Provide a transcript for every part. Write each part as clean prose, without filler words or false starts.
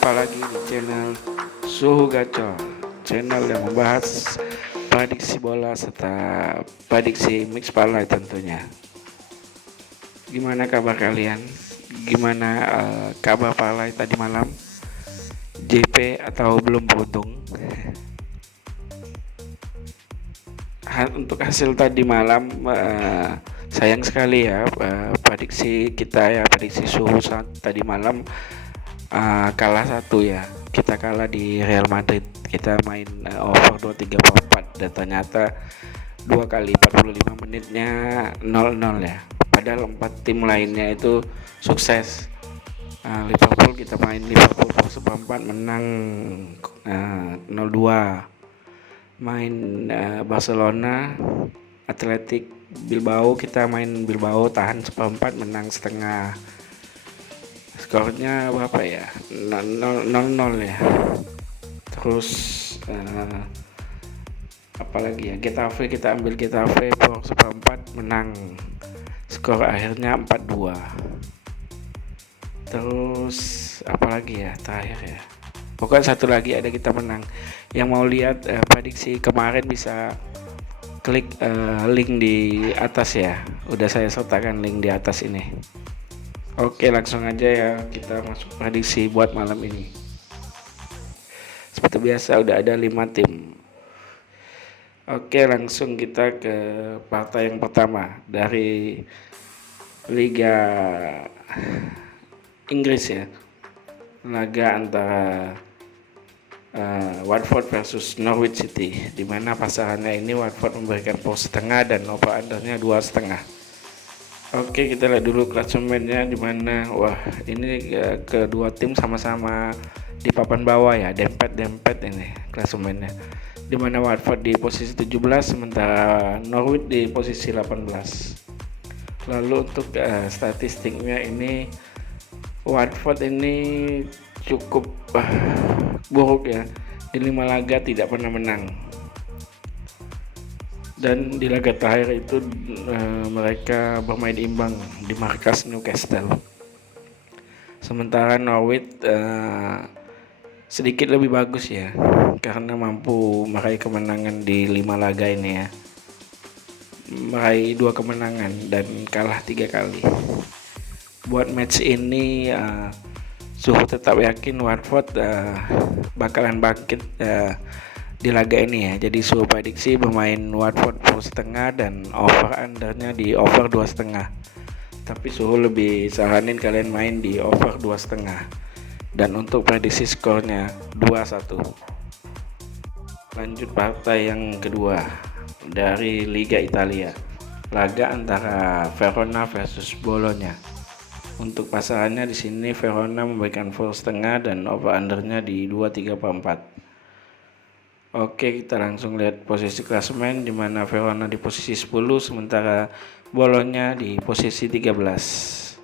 Jumpa lagi di channel Suhu Gacor, channel yang membahas prediksi bola serta prediksi mix parlay tentunya. Gimana kabar kalian? Gimana kabar parlay tadi malam? JP atau belum beruntung? Untuk hasil tadi malam sayang sekali ya, prediksi kita ya, prediksi suhu tadi malam kalah satu ya. Kita kalah di Real Madrid. Kita main over 2,3/4 dan ternyata 2 kali 45 menitnya 0-0 ya. Padahal 4 tim lainnya itu sukses. Liverpool, kita main Liverpool 4 menang 0-2. Main Barcelona Athletic Bilbao, kita main Bilbao tahan 1/4 menang setengah. Skornya berapa ya? 0-0 ya. Terus apalagi ya, Getafe, kita ambil Getafe for 1/4 menang. Skor akhirnya 4-2. Terus apalagi ya terakhir ya. Pokoknya satu lagi ada kita menang. Yang mau lihat prediksi kemarin bisa klik link di atas ya. Udah saya sertakan link di atas ini. Oke, langsung aja ya kita masuk prediksi buat malam ini. Seperti biasa udah ada 5 tim. Oke, langsung kita ke partai yang pertama dari Liga Inggris ya. Laga antara Watford versus Norwich City, di mana pasangannya ini Watford memberikan power setengah dan over undernya 2,5. Oke, kita lihat dulu klasemennya, di mana ini kedua tim sama-sama di papan bawah ya, dempet ini klasemennya. Di mana Watford di posisi 17 sementara Norwich di posisi 18. Lalu untuk statistiknya ini Watford ini cukup buruk ya. Di 5 laga tidak pernah menang. Dan di laga terakhir itu mereka bermain imbang di markas Newcastle. Sementara Norwich sedikit lebih bagus ya, karena mampu meraih kemenangan di 5 laga ini ya. Meraih 2 kemenangan dan kalah 3 kali. Buat match ini Suhu tetap yakin Watford bakalan bangkit di laga ini ya. Jadi Suhu prediksi bermain Watford full setengah dan over undernya di over 2,5. Tapi Suhu lebih saranin kalian main di over 2,5. Dan untuk prediksi skornya 2-1. Lanjut partai yang kedua dari Liga Italia. Laga antara Verona versus Bologna. Untuk pasangannya di sini Verona memberikan full setengah dan over undernya di 2,3/4. Oke, kita langsung lihat posisi klasemen, di mana Verona di posisi 10 sementara Bologna di posisi 13.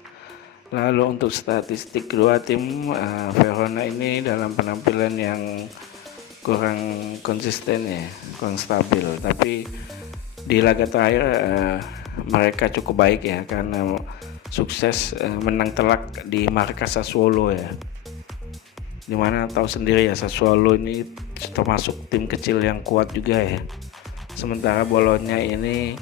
Lalu untuk statistik kedua tim, Verona ini dalam penampilan yang kurang konsisten ya, kurang stabil. Tapi di laga terakhir mereka cukup baik ya, karena sukses menang telak di markas Sassuolo ya. Dimana tahu sendiri ya, Sassuolo ini termasuk tim kecil yang kuat juga ya. Sementara Bologna ini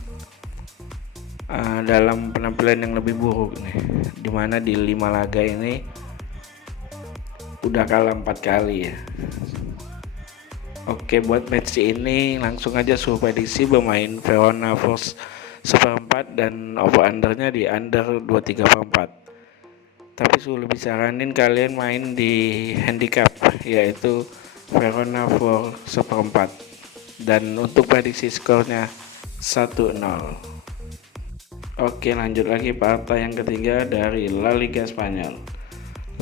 dalam penampilan yang lebih buruk nih, dimana di 5 laga ini udah kalah 4 kali ya. Oke, buat match ini langsung aja Suhu prediksi bermain Verona force 1/4 dan over undernya di under 2,3/4. Tapi Suhu lebih saranin kalian main di handicap, yaitu Verona for 1/4. Dan untuk prediksi skornya 1-0. Oke, lanjut lagi partai yang ketiga dari La Liga Spanyol.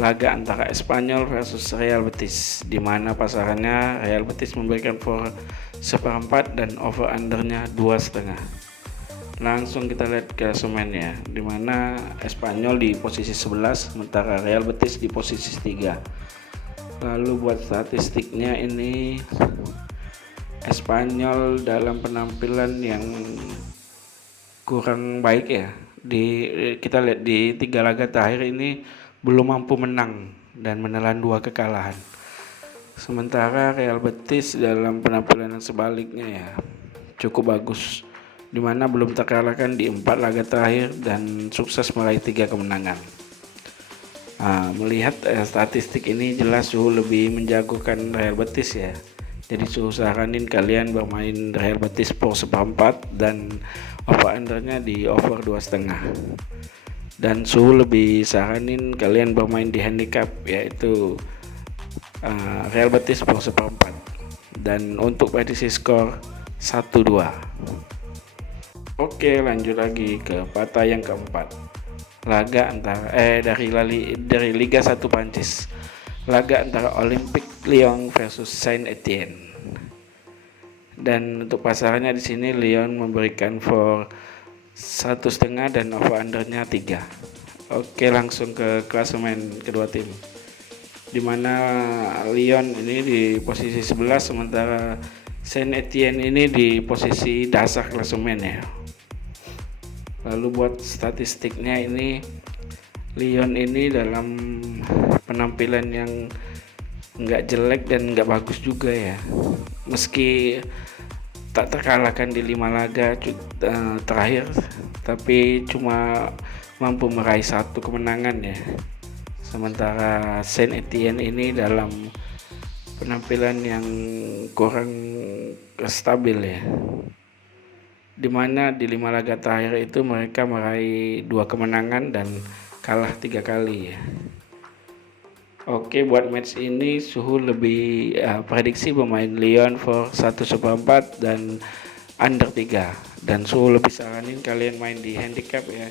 Laga antara Espanyol versus Real Betis, di mana pasangannya Real Betis memberikan for 1/4 dan over undernya 2,5. Langsung kita lihat klasemennya, di mana Espanyol di posisi 11 sementara Real Betis di posisi 3. Lalu buat statistiknya ini Espanyol dalam penampilan yang kurang baik ya. Kita lihat di 3 laga terakhir ini belum mampu menang dan menelan 2 kekalahan. Sementara Real Betis dalam penampilan yang sebaliknya ya cukup bagus, dimana belum terkalahkan di 4 laga terakhir dan sukses meraih 3 kemenangan. Melihat statistik ini jelas Suhu lebih menjagokan Real Betis ya. Jadi Suhu saranin kalian bermain Real Betis per 1/4 dan over undernya di over 2,5. Dan Suhu lebih saranin kalian bermain di handicap, yaitu Real Betis per 1/4 dan untuk prediksi skor 1-2. Oke, lanjut lagi ke partai yang keempat. Laga antara dari Liga 1 Prancis. Laga antara Olympique Lyon versus Saint Etienne. Dan untuk pasarannya di sini Lyon memberikan for 1,5 dan over undernya 3. Oke, langsung ke klasemen kedua tim, dimana Lyon ini di posisi 11 sementara Saint Etienne ini di posisi dasar klasemen ya. Lalu buat statistiknya ini Lyon ini dalam penampilan yang nggak jelek dan nggak bagus juga ya, meski tak terkalahkan di 5 laga terakhir, tapi cuma mampu meraih 1 kemenangan ya. Sementara Saint Etienne ini dalam penampilan yang kurang stabil ya, dimana di 5 laga terakhir itu mereka meraih 2 kemenangan dan kalah 3 kali ya. Oke, buat match ini Suhu lebih prediksi pemain Lyon for 1/4 dan under 3, dan Suhu lebih saranin kalian main di handicap ya,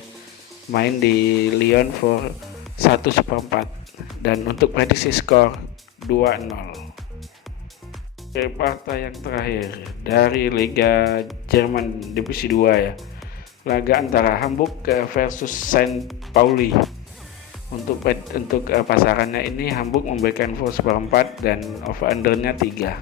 main di Lyon for 1/4 dan untuk prediksi skor 2-0. Oke, partai yang terakhir dari Liga Jerman Divisi 2 ya. Laga antara Hamburg versus St. Pauli. Untuk pasarannya ini Hamburg memberikan for 1/4 dan over undernya 3.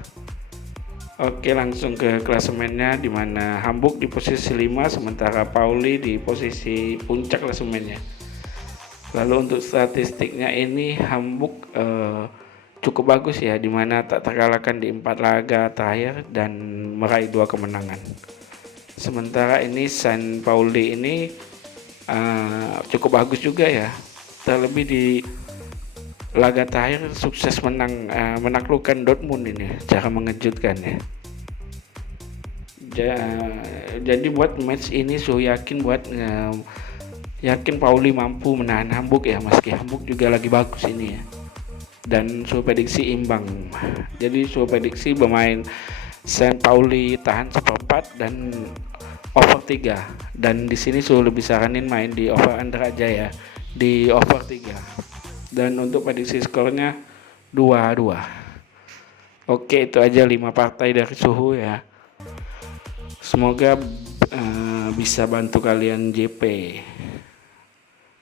Oke, langsung ke klasemennya, dimana Hamburg di posisi 5 sementara Pauli di posisi puncak klasemennya. Lalu untuk statistiknya ini Hamburg cukup bagus ya, dimana tak terkalahkan di 4 laga terakhir dan meraih 2 kemenangan. Sementara ini Saint Pauli ini cukup bagus juga ya, terlebih di laga terakhir sukses menaklukkan Dortmund ini, cara mengejutkan ya. Jadi buat match ini Suhu yakin Pauli mampu menahan Hamburg ya, meski Hamburg juga lagi bagus ini ya. Dan Suhu prediksi imbang. Jadi Suhu prediksi bermain Saint Pauli tahan 1/4 dan over 3. Dan di sini Suhu lebih saranin main di over under aja ya, di over 3. Dan untuk prediksi skornya 2-2. Oke, itu aja 5 partai dari Suhu ya. Semoga bisa bantu kalian JP.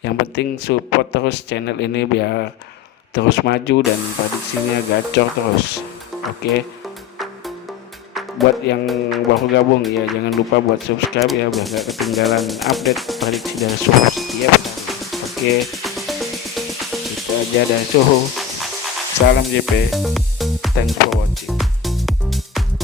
Yang penting support terus channel ini biar terus maju dan prediksinya gacor terus. Oke. Buat yang baru gabung ya jangan lupa buat subscribe ya biar gak ketinggalan update prediksi dari Suhu setiap hari. Oke. Itu aja dari Suhu. Salam JP. Thanks for watching.